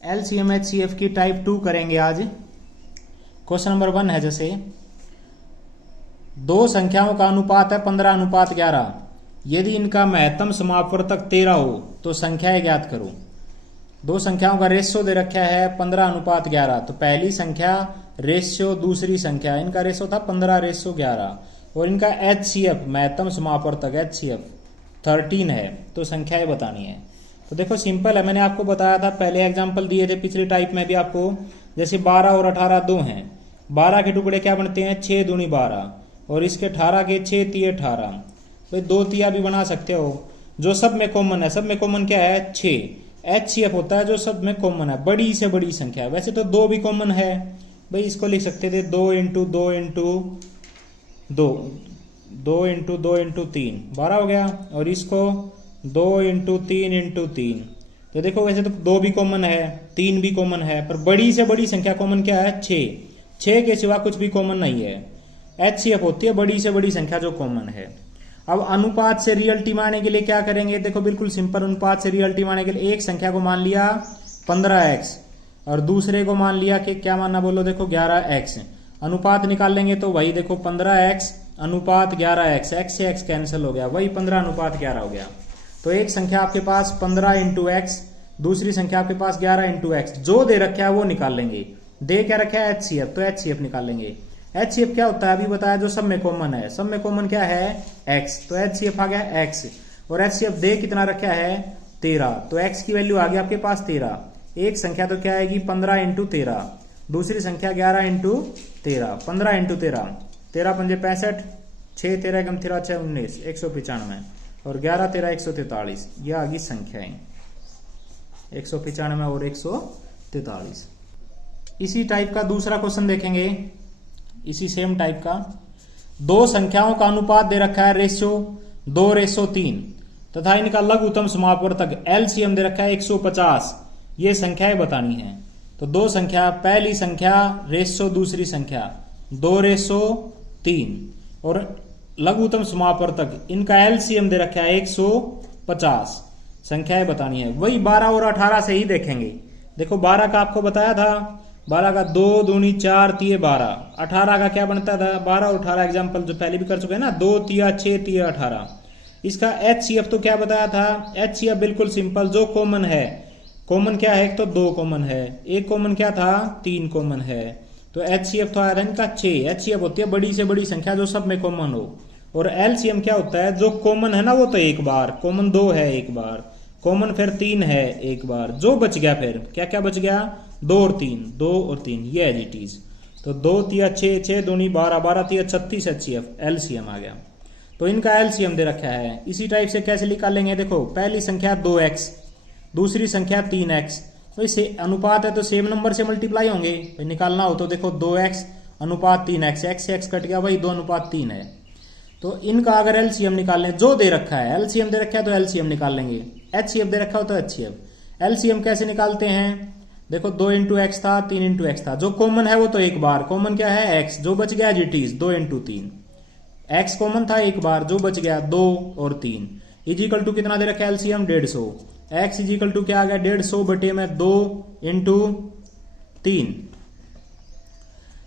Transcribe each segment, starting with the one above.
LCM HCF की type 2 करेंगे आज। क्वेश्चन नंबर 1 है जैसे दो संख्याओं का अनुपात है 15:11। यदि इनका महत्तम समापवर्तक 13 हो तो संख्याएं ज्ञात करो। दो संख्याओं का रेशियो दे रखा है 15:11। तो पहली संख्या रेशियो दूसरी संख्या, इनका रेशियो था 15:11 और इनका एचसीएफ महत्तम समापवर्तक एचसीएफ 13 है। तो संख्याएं बतानी है। तो देखो सिंपल है, मैंने आपको बताया था, पहले एग्जांपल दिए थे पिछली टाइप में भी आपको। जैसे 12 और 18 दो हैं, 12 के टुकड़े क्या बनते हैं 6 दूनी 12 और इसके 18 के 6 तिये 18। भाई दो तिया भी बना सकते हो। जो सब में कॉमन है, सब में कॉमन क्या है 6। एचसीएफ होता है जो सब में कॉमन है, बड़ी से बड़ी संख्या है। वैसे तो 2 भी कॉमन है, भाई इसको लिख सकते थे 2 इंटू 2 इंटू 2, 2 इंटू 2 इंटू 3 12 हो गया। और इसको 2 इंटू 3 इंटू 3। तो देखो वैसे तो 2 भी कॉमन है, 3 भी कॉमन है, पर बड़ी से बड़ी संख्या कॉमन क्या है 6। 6 के सिवा कुछ भी कॉमन नहीं है। एचसीएफ होती है बड़ी से बड़ी संख्या जो कॉमन है। अब अनुपात से रियलिटी मानने के लिए क्या करेंगे, देखो बिल्कुल सिंपल। अनुपात से रियलिटी मानने के लिए एक संख्या को मान लिया 15x और दूसरे को मान लिया कि क्या मानना बोलो, देखो 11x। अनुपात निकाल लेंगे तो वही देखो 15x अनुपात 11x, x से x कैंसिल हो गया, वही 15:11 हो गया। तो एक संख्या आपके पास 15 इंटू एक्स, दूसरी संख्या आपके पास 11 इंटू एक्स। जो दे रखा है वो निकाल लेंगे। दे क्या रखा है एचसीएफ, तो एचसीएफ निकाल लेंगे। एचसीएफ क्या होता है अभी बताया, जो सब में कॉमन है। सब में कॉमन क्या है x, तो एचसीएफ आ गया x। और एचसीएफ दे कितना रखा है 13, तो x की वैल्यू आ गई आपके पास 13। एक संख्या तो क्या आएगी 15 इंटू 13, दूसरी संख्या 11 इंटू 13। 15 इंटू 13, 13 पंजे 65, 6 13 एकम 13 6 19 195 और 11 13 143। यह आ गई संख्याएं 195 और 143। इसी टाइप का दूसरा क्वेश्चन देखेंगे, इसी सेम टाइप का। दो संख्याओं का अनुपात दे रखा है रेशियो 2:3 तथा इनका लघुत्तम समापवर्तक एलसीएम दे रखा है 150। ये संख्याएं बतानी है। तो दो संख्या, पहली संख्या रेशियो दूसरी संख्या 2:3 और लघुत्तम समापवर्तक, इनका एलसीएम दे रखा है 150। संख्याएं बतानी है। वही 12 और 18 से ही देखेंगे। देखो 12 का आपको बताया था, 12 का 2 दूनी 4 तिये 12। 18 का क्या बनता था 12 और 18 एग्जाम्पल जो पहले भी कर चुके हैं ना, 2 तिया 6 तिये 18। इसका एचसीएफ तो क्या बताया था, एचसीएफ बिल्कुल सिंपल जो कॉमन है। कॉमन क्या है, एक तो 2 कॉमन है, एक कॉमन क्या था 3 कॉमन है। तो एचसीएफ तो आया था इनका 6। एचसीएफ होती है बड़ी से बड़ी संख्या जो सब में कॉमन हो। और एलसीएम क्या होता है, जो कॉमन है ना वो तो एक बार, कॉमन 2 है एक बार, कॉमन फिर 3 है एक बार, जो बच गया फिर क्या क्या बच गया 2 और 3, 2 और 3, ये एज इट इज। तो 2 तिया 6, 6 दूनी 12, 12 तिया 36 एचसीएफ एलसीएम आ गया। तो इनका एलसीएम दे रखा है। इसी टाइप से कैसे निकालेंगे, देखो पहली संख्या 2x, दूसरी संख्या 3x। तो इसे अनुपात है तो सेम नंबर से मल्टीप्लाई होंगे। तो निकालना हो तो देखो 2x अनुपात 3x, x से x कट गया, वही 2 अनुपात 3 है। तो इनका अगर एलसीएम निकालने, जो दे रखा है एलसीएम दे रखा है तो एलसीएम निकाल लेंगे। एचसीएफ दे रखा हो तो एचसीएफ। एलसीएम कैसे निकालते हैं, देखो 2 इंटू एक्स था, 3 इंटू एक्स था, जो कॉमन है वो तो एक बार, कॉमन क्या है x, जो बच गया जीटीज 2 इंटू 3। x कॉमन था एक बार, जो बच गया 2 और 3 इजिकल टू कितना दे रखा है एलसीएम 150। x इजिकल टू क्या आ गया 150 बटे में 2 इंटू 3,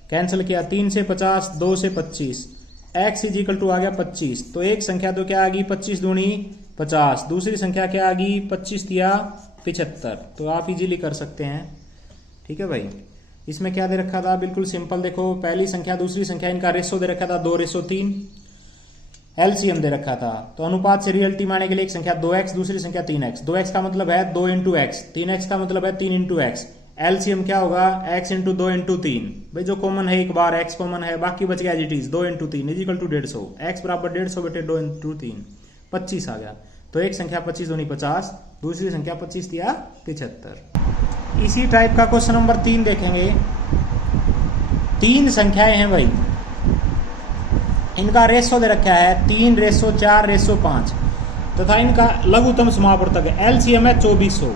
कैंसिल किया 3 से 50, 2 से 25, x इजिकल टू आ गया 25। तो एक संख्या तो क्या आ गई 25 दूनी 50, दूसरी संख्या क्या आ गई 25 तिया 75। तो आप इजीली कर सकते हैं। ठीक है भाई। इसमें क्या दे रखा था, बिल्कुल सिंपल। देखो पहली संख्या दूसरी संख्या, इनका रेशो दे रखा था 2:3। एलसीएम दे रखा था। तो अनुपात से रियलिटी मानने के लिए एक संख्या 2x, दूसरी संख्या 3x। 2x का मतलब है 2 इंटू एक्स, 3x का मतलब है 3 इंटू एक्स। एलसीएम क्या होगा x इंटू 2 इंटू 3। भाई जो कॉमन है एक बार x कॉमन है, बाकी बच गया जीटीज 2 इंटू 3 इजिकल टू 150। x बराबर 150 बटे 2 इंटू 3 25 आ गया। तो एक संख्या 25 दूनी 50, दूसरी संख्या 25 तिया 75। इसी टाइप का क्वेश्चन नंबर 3 देखेंगे। 3 संख्याएं हैं भाई, इनका रेशो दे रखा है 3:4:5 तथा इनका लघुत्तम समापवर्तक एलसीएम है 2400।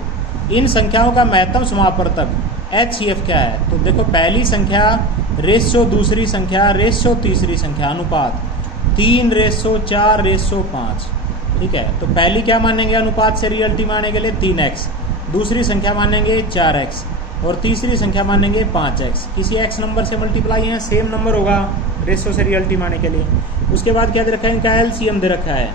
इन संख्याओं का महत्तम समापवर्तक एचसीएफ क्या है, तो देखो पहली संख्या रेशो दूसरी संख्या रेशो तीसरी संख्या अनुपात 3:4:5। ठीक है। तो पहली क्या मानेंगे अनुपात से रियलिटी मानने के लिए 3x, दूसरी संख्या मानेंगे 4x और तीसरी संख्या मानेंगे 5x। किसी x नंबर से मल्टीप्लाई है, सेम नंबर होगा रेशो से रियलिटी माने के लिए। उसके बाद क्या दे रखा है, इनका एलसीएम दे रखा है।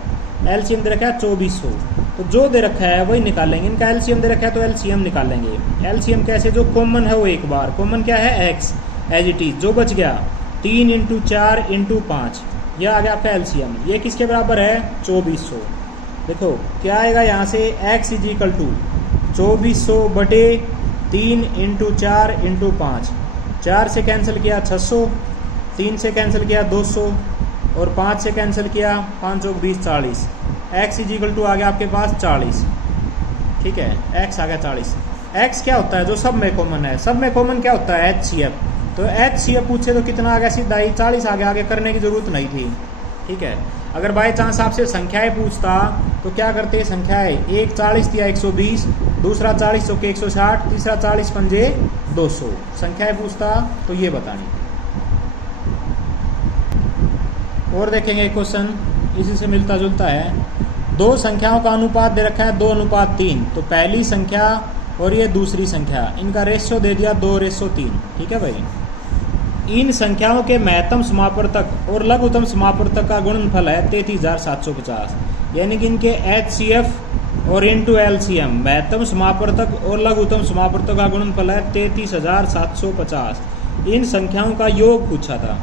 एलसीएम दे रखा है 2400, तो जो दे रखा है वही निकालेंगे। इनका एलसीएम दे रखा है तो एलसीएम निकालेंगे। एलसीएम कैसे, जो कॉमन है वो एक बार, कॉमन क्या है x एज इट इज, जो बच गया 3 × 4 × 5, यह आ गया आपका एलसीएम। ये किसके बराबर है, 2400। देखो क्या आएगा यहाँ से, x = 2400 बटे 3 × 4 × 5। 4 से कैंसिल किया 600, 3 से कैंसिल किया 200 और 5 से कैंसिल किया 5 × 20 40। x = आ गया आपके पास 40। ठीक है, x आ गया 40। x क्या होता है, जो सब में कॉमन है। सब में कॉमन क्या होता है, HCF। तो HCF पूछे तो कितना आ गया, सीधा ही 40 आ गया, आगे करने की जरूरत नहीं थी। ठीक है, अगर बाई चांस आपसे संख्याएं पूछता तो क्या करते, संख्याएं, एक 40 दिया 120, दूसरा 40 चौके 160, तीसरा 40 पंजे 200। संख्याएं पूछता तो ये बतानी। और देखेंगे क्वेश्चन इसी से मिलता जुलता है। दो संख्याओं का अनुपात दे रखा है 2:3। तो पहली संख्या और ये दूसरी संख्या, इनका रेशियो दे दिया 2:3। ठीक है भाई, इन संख्याओं के महत्तम समापवर्तक और लघुत्तम समापवर्तक का गुणनफल है 33,750। यानी कि इनके HCF और इंटू LCM, महत्तम समापवर्तक और लघुत्तम समापवर्तक का गुणनफल है 33,750। इन संख्याओं का योग पूछा था।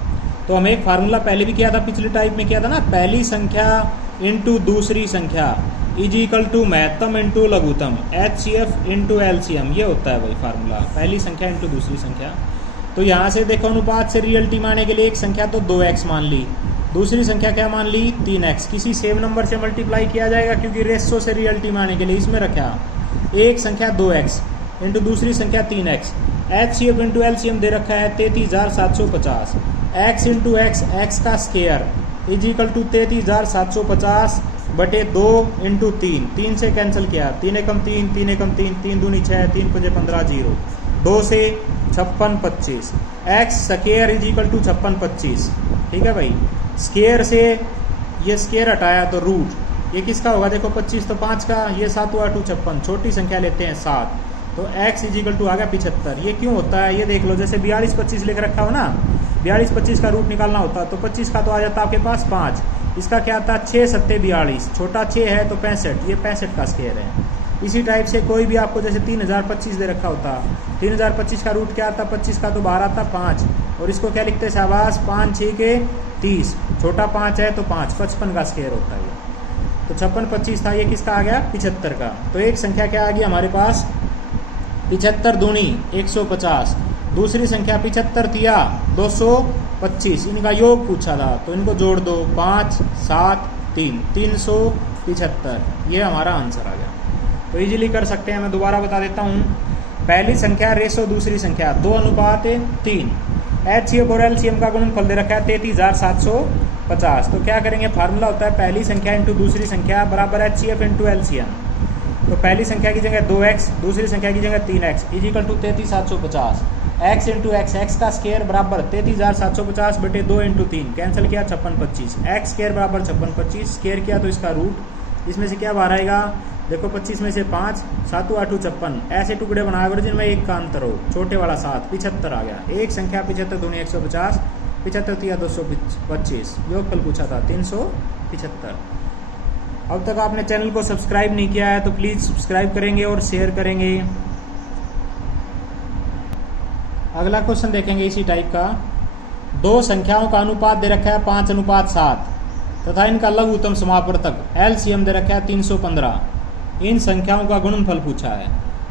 तो हमें एक फार्मूला पहले भी किया था, पिछली टाइप में किया था ना, पहली संख्या इंटू दूसरी संख्या = महत्तम इंटू लघुत्तम, HCF इंटू LCM, ये होता है भाई फार्मूला, पहली संख्या इंटू दूसरी संख्या। तो यहाँ से देखो अनुपात से रियलिटी माने के लिए एक संख्या तो 2x मान ली, दूसरी संख्या क्या मान ली, 3x। किसी सेम नंबर से मल्टीप्लाई किया जाएगा क्योंकि रेशो से रियलिटी माने के लिए इसमें रखा एक संख्या 2x इंटू दूसरी संख्या 3x। HCF इंटू LCM दे रखा है 33,750। x इंटू x का स्क्वायर = 33,750 बटे 2 × 3। 3 से कैंसिल किया, 3 एकम 3, 3 एकम 3, 3 दूनी 6, 3 पंजे 15 0, 2 से 56 25। x square = 56 25। ठीक है भाई, स्क्वायर से ये स्क्वायर हटाया तो रूट, ये किसका होगा, देखो 25 तो 5 का, ये 7 हुआ 2 56, छोटी संख्या लेते हैं 7। तो x = आ गया 75। ये क्यों होता है ये देख लो, जैसे 42 25 लिख रखा हो ना, 42 25 का रूट निकालना होता तो 25 का तो आ जाता आपके पास 5, इसका क्या आता 6 7 42, छोटा 6 है तो 65, ये 65 का स्क्वायर है। इसी टाइप से कोई भी आपको जैसे 3025 दे रखा होता, 3025 का रूट क्या आता, 25 का तो 12 आता 5, और इसको क्या लिखते हैं शाबाश, 5 6 के 30, छोटा 5 है तो 5, 55 का स्क्वायर होता है। तो 56 25 था, ये किसका आ गया 75 का। तो एक संख्या क्या आ गई हमारे पास 75 दूनी 150, दूसरी संख्या 75 तिया 225। इनका योग पूछा था तो इनको जोड़ दो, 5 7 3 375। ये हमारा आंसर आ गया। तो इजीली कर सकते हैं, मैं दोबारा बता देता हूँ। पहली संख्या रेशो दूसरी संख्या 2:3। HCF और LCM का गुणनफल दे रखा है 33,750। तो क्या करेंगे, फार्मूला होता है पहली संख्या इंटू दूसरी संख्या बराबर HCF इंटू LCM। तो पहली संख्या की जगह 2x, दूसरी संख्या की जगह 3x = 33,750। x इंटू x का स्क्वायर बराबर 33,750 बटे 2 × 3, कैंसिल किया 56 25। x स्क्वायर बराबर 56 25, स्क्वायर किया तो इसका रूट, इसमें से क्या बाहर आएगा, देखो 25 में से 5, 7 8 56, ऐसे टुकड़े बनाए जिनमें एक का अंतर हो, छोटे वाला 7, 75 आ गया। एक संख्या 75 दूनी 150, 75 तिया 225, योगफल पूछा था 375। अब तक आपने चैनल को सब्सक्राइब नहीं किया है तो प्लीज़ सब्सक्राइब करेंगे और शेयर करेंगे। अगला क्वेश्चन देखेंगे इसी टाइप का। दो संख्याओं का अनुपात दे रखा है 5:7 तथा इनका लघुत्तम समापवर्तक LCM दे रखा है 315। इन संख्याओं का गुणनफल पूछा है।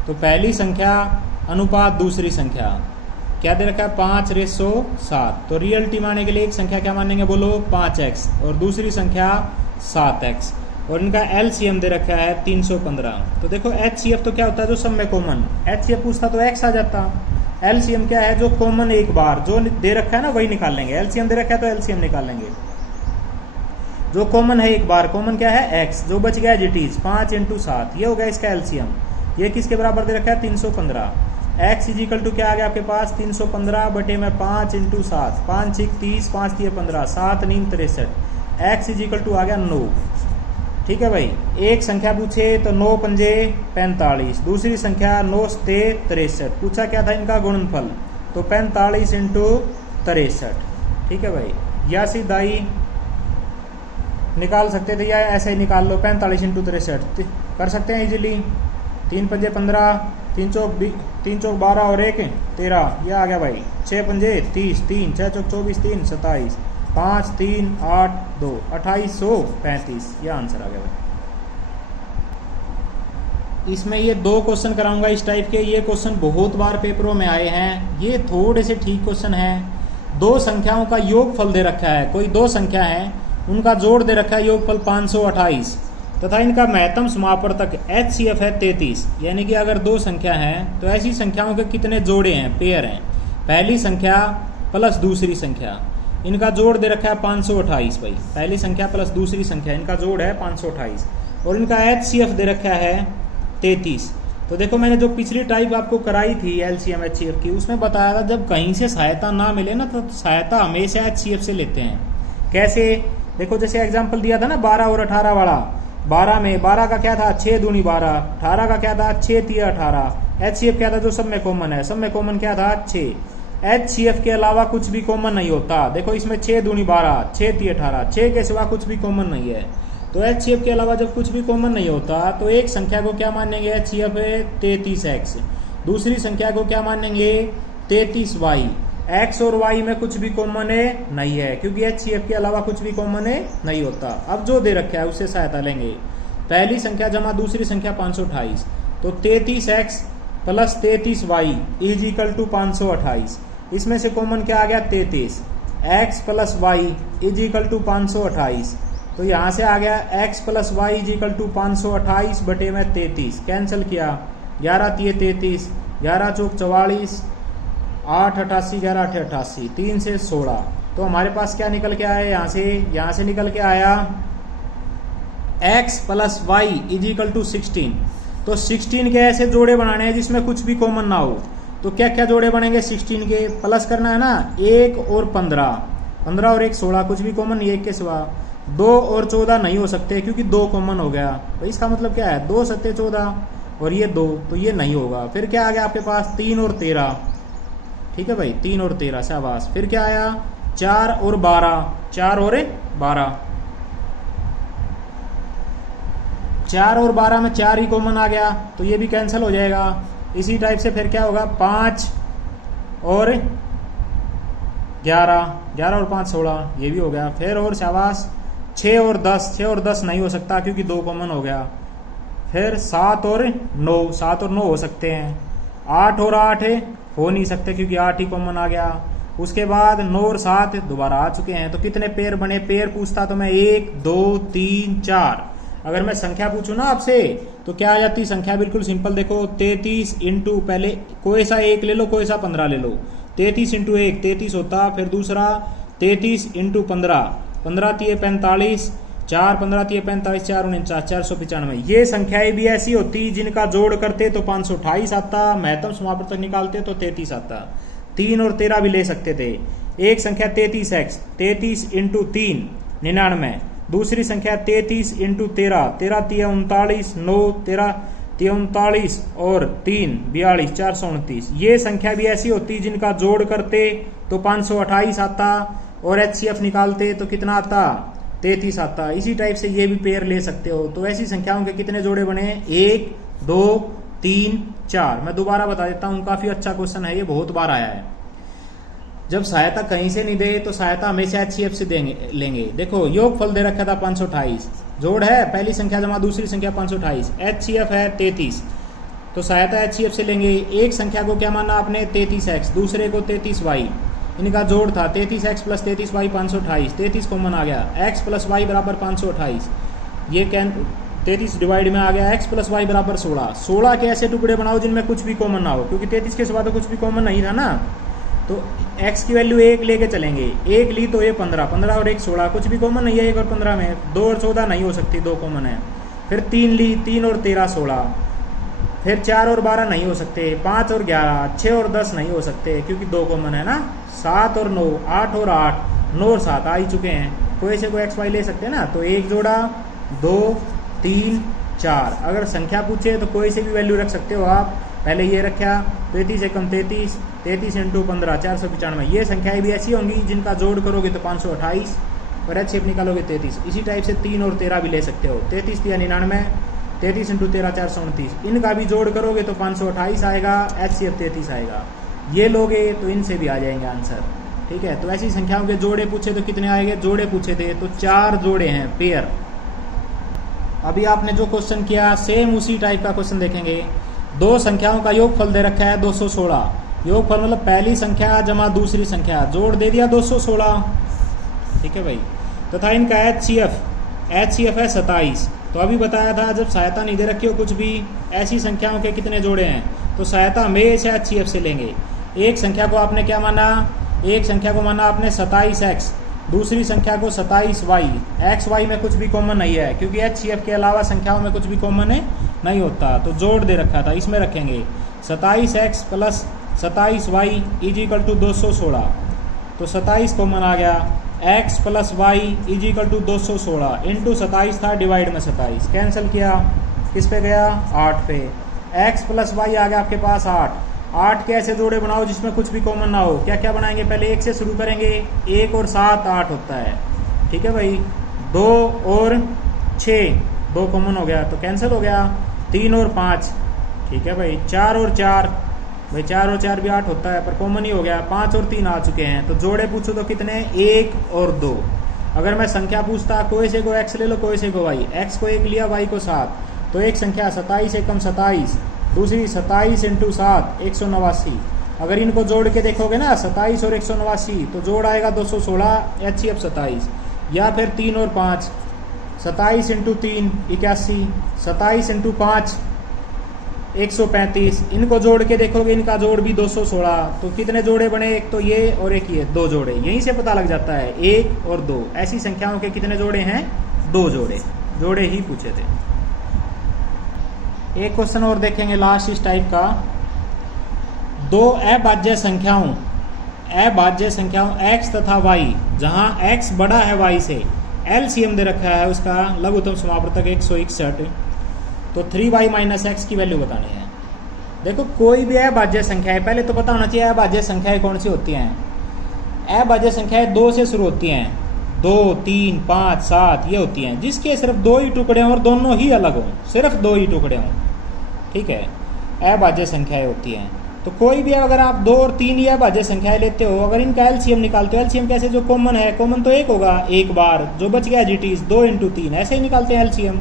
तो पहली संख्या अनुपात दूसरी संख्या क्या दे रखा है 5:7। तो रियलिटी मानने के लिए एक संख्या क्या मानेंगे बोलो 5x और दूसरी संख्या 7x, और इनका LCM दे रखा है 315। तो देखो HCF तो क्या होता है जो सब में कॉमन, HCF पूछता तो x आ जाता। LCM क्या है, जो कॉमन एक बार जो दे रखा है ना वही निकालेंगे। LCM दे रखा है तो LCM निकालेंगे। जो कॉमन है एक बार, कॉमन क्या है x, जो बच गया एज इट इज 5 × 7, ये हो गया इसका LCM। ये किसके बराबर दे रखा है 315। x = क्या आ गया आपके पास 315 बटे में 5 × 7, 5 6 30, 5 3 15, 7 9 63। x = आ गया 9। ठीक है भाई। एक संख्या पूछे तो 9 पंजे 45, दूसरी संख्या 9 सते 63, पूछा क्या था इनका गुणनफल, तो 45 इंटू 63। ठीक है भाई, या सीधा ही निकाल सकते थे या ऐसे ही निकाल लो, 45 इंटू 63 कर सकते हैं इजीली। 3 पंजे 15, 3 चौक 12 और 1 13, ये आ गया भाई। 6 पंजे 30, 3 6 चौक 24, 3 27, 5 3 8 2 2835, यह आंसर आ गया भाई। इसमें ये 2 क्वेश्चन कराऊंगा इस टाइप के, ये क्वेश्चन बहुत बार पेपरों में आए हैं, ये थोड़े से ठीक क्वेश्चन है। 2 संख्याओं का योगफल दे रखा है, कोई 2 संख्या है उनका जोड़ दे रखा है योगफल 528 तथा इनका महत्तम समापवर्तक HCF है 33। यानी कि अगर 2 संख्या हैं तो ऐसी संख्याओं के कितने जोड़े हैं, पेयर हैं, पहली संख्या प्लस दूसरी संख्या, इनका जोड़ दे रखा है 528 भाई। पहली संख्या प्लस दूसरी संख्या, इनका जोड़ है 528 और इनका HCF दे रखा है 33। तो देखो मैंने जो पिछली टाइप आपको कराई थी LCM HCF की, उसमें बताया था जब कहीं से सहायता ना मिले ना तो सहायता हमेशा HCF से लेते हैं। कैसे, देखो जैसे एग्जाम्पल दिया था ना 12 और 18 वाला, 12 में 12 का क्या था 6 दूनी 12, 18 का क्या था 6 तिया 18, HCF क्या था जो सब में कॉमन है, सब में कॉमन क्या था 6। HCF के अलावा कुछ भी कॉमन नहीं होता। देखो इसमें 6 दूनी 12, 6 तिया 18, 6 के सिवा कुछ भी कॉमन नहीं है। तो HCF के अलावा जब कुछ भी कॉमन नहीं होता तो एक संख्या को क्या मानेंगे, HCF है 33x, दूसरी संख्या को क्या मानेंगे 33y। x और y में कुछ भी कॉमन है नहीं है क्योंकि HCF के अलावा कुछ भी कॉमन है नहीं होता। अब जो दे रखा है उससे सहायता लेंगे, पहली संख्या जमा दूसरी संख्या 528, तो 33x plus 33y is equal to 528। इसमें से कॉमन क्या आ गया 33, x plus y is equal to 528, तो यहाँ से आ गया x plus y is equal to 528 बटे में 33, कैंसिल किया 11 तिये 33, 11 चौक 44, 8 88, 11 8 88, 3 से 16, तो हमारे पास क्या निकल के आया, यहाँ से निकल के आया x plus y is equal to 16। तो 16 के ऐसे जोड़े बनाने हैं जिसमें कुछ भी कॉमन ना हो, तो क्या क्या जोड़े बनेंगे 16 के, प्लस करना है ना 1 और 15, 15 और 1 16, कुछ भी कॉमन नहीं 1 के सिवा। 2 और 14 नहीं हो सकते क्योंकि 2 कॉमन हो गया, तो इसका मतलब क्या है 2 सत्ते 14 और ये 2, तो ये नहीं होगा। फिर क्या आ गया आपके पास 3 और 13, ठीक है भाई 3 और 13 शाबाश। फिर क्या आया 4 और 12, 4 और 12, 4 और 12 में 4 ही कॉमन आ गया तो ये भी कैंसिल हो जाएगा। इसी टाइप से फिर क्या होगा 5 और 11, 11 और 5 16, ये भी हो गया। फिर और शाबाश 6 और 10, 6 और 10 नहीं हो सकता क्योंकि 2 कॉमन हो गया। फिर 7 और 9, 7 और 9 हो सकते हैं। 8 और 8 हो नहीं सकते क्योंकि 8 ही कॉमन आ गया। उसके बाद 9 और 7 दोबारा आ चुके हैं, तो कितने पेयर बने, पेयर पूछता तो मैं 1 2 3 4। अगर मैं संख्या पूछूं ना आपसे तो क्या आ जाती संख्या, बिल्कुल सिंपल। देखो 33 इंटू, पहले कोई सा 1 ले लो, कोई सा 15 ले लो, 33 इंटू 1 33 होता, फिर दूसरा 33 इंटू 15, 15 तिये 45, 4 15 तिये 45, 4 49, 495। ये संख्याएं भी ऐसी होती जिनका जोड़ करते तो 528 आता, महत्तम समापवर्तक निकालते तो 33 आता। 3 और 13 भी ले सकते थे। एक संख्या 33x, 33 इंटू 3 99, दूसरी संख्या 33 इंटू 13, 13 तिये 39, 9 13 तिये 39 और 3 42, 429। ये संख्या भी ऐसी होती जिनका जोड़ करते तो 528 आता और HCF निकालते तो कितना आता 33 आता। इसी टाइप से ये भी पेयर ले सकते हो। तो ऐसी संख्याओं के कितने जोड़े बने 1 2 3 4। मैं दोबारा बता देता हूँ, काफी अच्छा क्वेश्चन है, ये बहुत बार आया है। जब सहायता कहीं से नहीं दे तो सहायता हमेशा HCF से लेंगे। देखो योगफल दे रखा था 528, जोड़ है पहली संख्या जमा दूसरी संख्या 528, HCF है 33, तो सहायता HCF से लेंगे। एक संख्या को क्या माना आपने 33x, दूसरे को 33y, इनका जोड़ था 33x प्लस 33y 528, 33 कॉमन आ गया, x प्लस वाई बराबर 528, ये 33 डिवाइड में आ गया, x प्लस वाई बराबर 16। 16 के ऐसे टुकड़े बनाओ जिनमें कुछ भी कॉमन ना हो, क्योंकि 33 के सिवा तो कुछ भी कॉमन नहीं था ना, तो x की वैल्यू 1 लेके चलेंगे। 1 ली तो ये 15, 15 और 1 16, कुछ भी कॉमन नहीं है 1 और 15 में। 2 और 14 नहीं हो सकती, 2 कॉमन है। फिर 3 ली, 3 और 13 16, फिर 4 और 12 नहीं हो सकते, 5 और 11, 6 और 10 नहीं हो सकते क्योंकि 2 कॉमन है ना, 7 और 9, 8 और 8, 9 और 7 आ ही चुके हैं, कोई से कोई x y ले सकते हैं ना। तो 1 जोड़ा 2 3 4। अगर संख्या पूछे तो कोई से भी वैल्यू रख सकते हो आप। पहले ये रखा 33 एकम 33, 33 इंटू 15 495। ये संख्याएं भी ऐसी होंगी जिनका जोड़ करोगे तो 528 और HCF निकालोगे 33। इसी टाइप से 3 और 13 भी ले सकते हो। 33 या 99, 33 इंटू 13 429। इनका भी जोड़ करोगे तो 528 आएगा, HCF 33 आएगा। ये लोगे तो इनसे भी आ जाएंगे आंसर। ठीक है, तो ऐसी संख्याओं के जोड़े पूछे तो कितने आएंगे? जोड़े पूछे थे तो 4 जोड़े हैं, पेयर। अभी आपने जो क्वेश्चन किया सेम उसी टाइप का क्वेश्चन देखेंगे। दो संख्याओं का योगफल दे रखा है 216। योगफल मतलब पहली संख्या जमा दूसरी संख्या, जोड़ दे दिया 216। ठीक है भाई, तथा इनका HCF है 27। तो अभी बताया था जब सहायता नहीं दे रखी हो कुछ भी, ऐसी संख्याओं के कितने जोड़े हैं तो सहायता हमेशा HCF से लेंगे। एक संख्या को आपने क्या माना? एक संख्या को माना आपने 27x, दूसरी संख्या को 27y। XY में कुछ भी कॉमन नहीं है क्योंकि HCF के अलावा संख्याओं में कुछ भी कॉमन नहीं होता। तो जोड़ दे रखा था, इसमें रखेंगे 27x plus 27y is equal to 216। तो 27 कॉमन आ गया, x plus y is equal to 216 into 27 था, डिवाइड में 27 कैंसिल किया, किस पे गया? 8 पे। x प्लस वाई आ गया आपके पास 8। 8 के ऐसे जोड़े बनाओ जिसमें कुछ भी कॉमन ना हो। क्या क्या बनाएंगे? पहले 1 से शुरू करेंगे। 1 और 7 8 होता है। ठीक है भाई, 2 और 6 2 कॉमन हो गया तो कैंसिल हो गया। 3 और 5, ठीक है भाई। 4 और 4 भाई, 4 और 4 भी 8 होता है पर कॉमन ही हो गया। 5 और 3 आ चुके हैं। तो जोड़े पूछो तो कितने? 1 और 2। अगर मैं संख्या पूछता कोई से को x ले लो, कोई से को y। x को 1 लिया, y को 7। तो एक संख्या 27 एकम 27, दूसरी 27 इंटू 7 189। अगर इनको जोड़ के देखोगे ना 27 और 189 तो जोड़ आएगा 216, HCF 27। या फिर 3 और 5, 27 इंटू 3 81, 27 इंटू 5 135। इनको जोड़ के देखोगे, इनका जोड़ भी 216। तो कितने जोड़े बने? एक तो ये और एक ये, 2 जोड़े। यहीं से पता लग जाता है 1 और 2। ऐसी संख्याओं के कितने जोड़े हैं? 2 जोड़े। जोड़े ही पूछे थे। एक क्वेश्चन और देखेंगे लास्ट इस टाइप का। दो अभाज्य संख्याओं x तथा y, जहां x बड़ा है y से, LCM दे रखा है उसका लघुत्तम समापवर्तक 161। तो 3y माइनस एक्स की वैल्यू बतानी है। देखो कोई भी अभाज्य संख्या है, पहले तो पता होना चाहिए अभाज्य संख्याएं कौन सी होती हैं। अभाज्य संख्याएं 2 से शुरू होती हैं। 2 3 5 7 ये होती हैं जिसके सिर्फ 2 ही टुकड़े हों और दोनों ही अलग हों, सिर्फ 2 ही टुकड़े हों। ठीक है, अभाज्य संख्याएं होती हैं। तो कोई भी अगर आप 2 और 3 ही अभाज्य संख्याएं लेते हो, अगर इनका LCM निकालते हो, LCM कैसे? जो कॉमन है, कॉमन तो 1 होगा, एक बार जो बच गया GT 2 इंटू 3, ऐसे ही निकालते हैं LCM।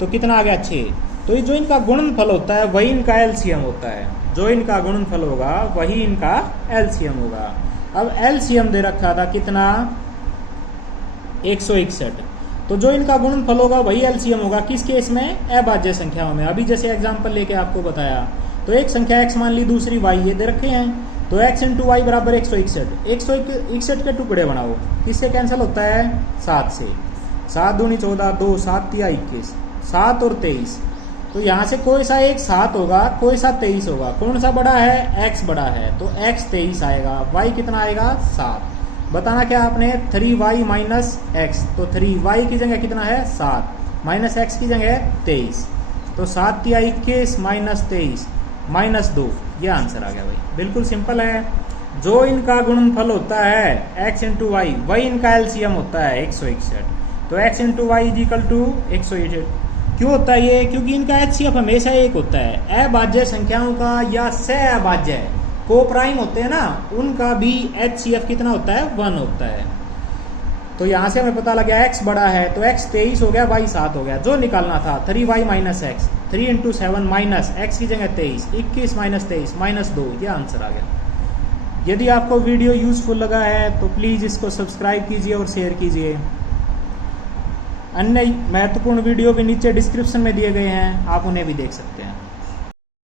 तो कितना आ गया? 6। तो ये जो इनका गुणनफल होता है वही इनका LCM होता है। जो इनका गुणनफल होगा वही इनका LCM होगा। अब LCM दे रखा था कितना? 161। तो जो इनका गुणनफल होगा वही LCM होगा। किस केस में? अभाज्य संख्याओं में। अभी जैसे एग्जांपल लेके आपको बताया, तो एक संख्या x मान ली, दूसरी y, ये दे रखे हैं। तो x इंटू वाई बराबर 161। 161 के टुकड़े बनाओ। किससे कैंसिल होता है? 7 से। 7 दूनी 14, 2 7 तिया 21, 7 और 23। तो यहाँ से कोई सा एक 7 होगा, कोई सा 23 होगा। कौन सा बड़ा है? x बड़ा है, तो x 23 आएगा। y कितना आएगा? 7। बताना क्या आपने? 3y minus x. तो 3y की जगह कितना है? 7, माइनस x की जगह 23। तो 7 तिया 21 माइनस 23 माइनस 2, ये आंसर आ गया भाई। बिल्कुल सिंपल है। जो इनका गुणनफल होता है x इंटू वाई, वही इनका LCM होता है 161। तो x into y is equal to 161। क्यों होता है ये? क्योंकि इनका HCF हमेशा 1 होता है। अभाज्य संख्याओं का या सहअभाज्य को प्राइम होते हैं ना, उनका भी HCF कितना होता है? 1 होता है। तो यहाँ से हमें पता लग गया x बड़ा है तो x 23 हो गया, y 7 हो गया। जो निकालना था 3y minus x, 3 into 7 minus x की जगह 23, 21 माइनस 23 माइनस 2, ये आंसर आ गया। यदि आपको वीडियो यूजफुल लगा है तो प्लीज़ इसको सब्सक्राइब कीजिए और शेयर कीजिए। अन्य महत्वपूर्ण वीडियो भी नीचे डिस्क्रिप्शन में दिए गए हैं, आप उन्हें भी देख सकते हैं।